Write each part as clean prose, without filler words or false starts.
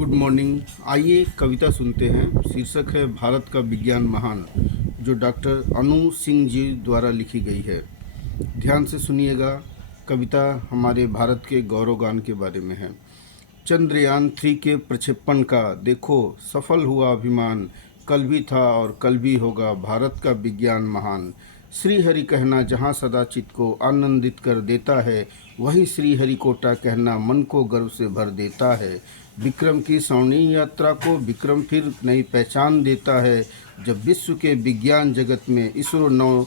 Good morning. आइए कविता सुनते हैं। शीर्षक है भारत का विज्ञान महान, जो डॉक्टर अनु सिंह जी द्वारा लिखी गई है। ध्यान से सुनिएगा। कविता हमारे भारत के गौरवगान के बारे में है। चंद्रयान-3 के प्रक्षेपण का देखो सफल हुआ अभिमान, कल भी था और कल भी होगा भारत का विज्ञान महान। श्रीहरि कहना जहाँ सदा चित्त को आनंदित कर देता है, वही श्रीहरिकोटा कहना मन को गर्व से भर देता है। विक्रम की स्वर्णिम यात्रा को विक्रम फिर नई पहचान देता है, जब विश्व के विज्ञान जगत में इसरो नौ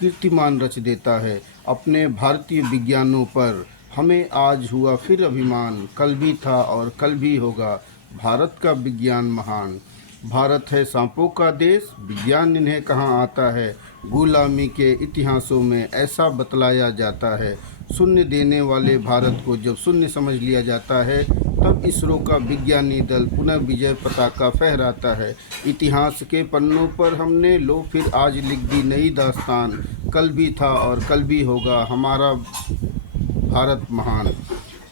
कीर्तिमान रच देता है। अपने भारतीय विज्ञानों पर हमें आज हुआ फिर अभिमान, कल भी था और कल भी होगा भारत का विज्ञान महान। भारत है सांपों का देश, विज्ञान इन्हें कहाँ आता है, गुलामी के इतिहासों में ऐसा बतलाया जाता है। शून्य देने वाले भारत को जब शून्य समझ लिया जाता है, तब इसरो का विज्ञानी दल पुनः विजय पताका फहराता है। इतिहास के पन्नों पर हमने लो फिर आज लिख दी नई दास्तान, कल भी था और कल भी होगा हमारा भारत महान।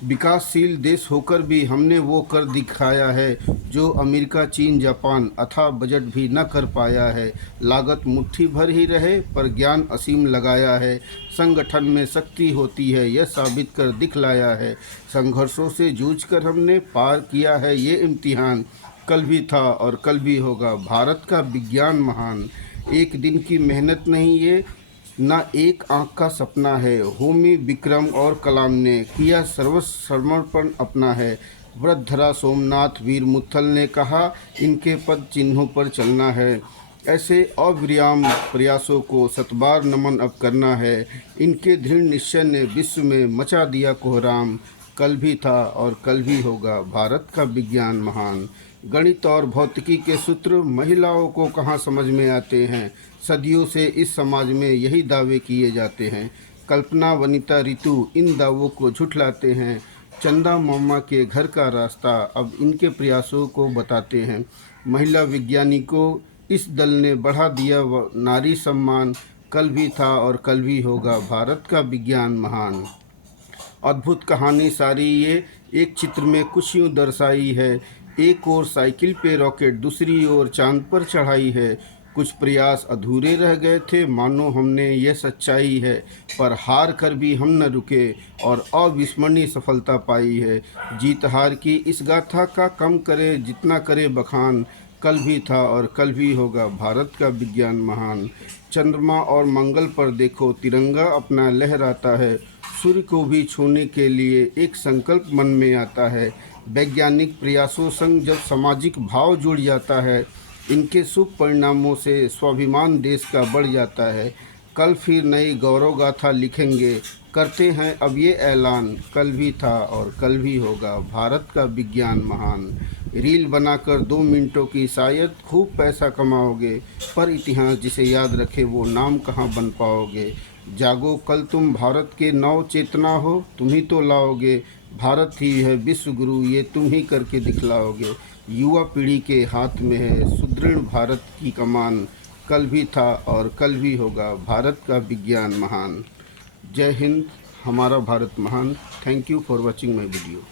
विकासशील देश होकर भी हमने वो कर दिखाया है, जो अमेरिका, चीन, जापान अथाह बजट भी न कर पाया है। लागत मुट्ठी भर ही रहे पर ज्ञान असीम लगाया है। संगठन में शक्ति होती है, यह साबित कर दिखलाया है। संघर्षों से जूझकर हमने पार किया है ये इम्तिहान, कल भी था और कल भी होगा भारत का विज्ञान महान। एक दिन की मेहनत नहीं ये, न एक आँख का सपना है। होमी, विक्रम और कलाम ने किया सर्वस्व समर्पण अपना है। वृद्धरा सोमनाथ, वीर मुत्थल ने कहा इनके पद चिन्हों पर चलना है। ऐसे अविराम प्रयासों को शतबार नमन अब करना है। इनके दृढ़ निश्चय ने विश्व में मचा दिया कोहराम, कल भी था और कल भी होगा भारत का विज्ञान महान। गणित और भौतिकी के सूत्र महिलाओं को कहाँ समझ में आते हैं। सदियों से इस समाज में यही दावे किए जाते हैं। कल्पना, वनिता, ऋतु इन दावों को झुठलाते हैं। चंदा मामा के घर का रास्ता अब इनके प्रयासों को बताते हैं। महिला वैज्ञानिकों इस दल ने बढ़ा दिया नारी सम्मान, कल भी था और कल भी होगा भारत का विज्ञान महान। अद्भुत कहानी सारी ये एक चित्र में कुछ यूँ दर्शाई है। एक ओर साइकिल पे रॉकेट, दूसरी ओर चांद पर चढ़ाई है। कुछ प्रयास अधूरे रह गए थे, मानो हमने यह सच्चाई है, पर हार कर भी हम न रुके और अविस्मरणीय सफलता पाई है। जीत हार की इस गाथा का कम करे जितना करे बखान, कल भी था और कल भी होगा भारत का विज्ञान महान। चंद्रमा और मंगल पर देखो तिरंगा अपना लहराता है। सूर्य को भी छूने के लिए एक संकल्प मन में आता है। वैज्ञानिक प्रयासों संग जब सामाजिक भाव जुड़ जाता है, इनके शुभ परिणामों से स्वाभिमान देश का बढ़ जाता है। कल फिर नई गौरव गाथा लिखेंगे, करते हैं अब ये ऐलान, कल भी था और कल भी होगा भारत का विज्ञान महान। रील बनाकर 2 मिनटों की शायद खूब पैसा कमाओगे, पर इतिहास जिसे याद रखे वो नाम कहाँ बन पाओगे। जागो कल तुम भारत के नव चेतना हो, तुम ही तो लाओगे भारत ही है विश्व गुरु, ये तुम ही करके दिखलाओगे। युवा पीढ़ी के हाथ में है सुदृढ़ भारत की कमान, कल भी था और कल भी होगा भारत का विज्ञान महान। जय हिंद, हमारा भारत महान। Thank you for watching my video.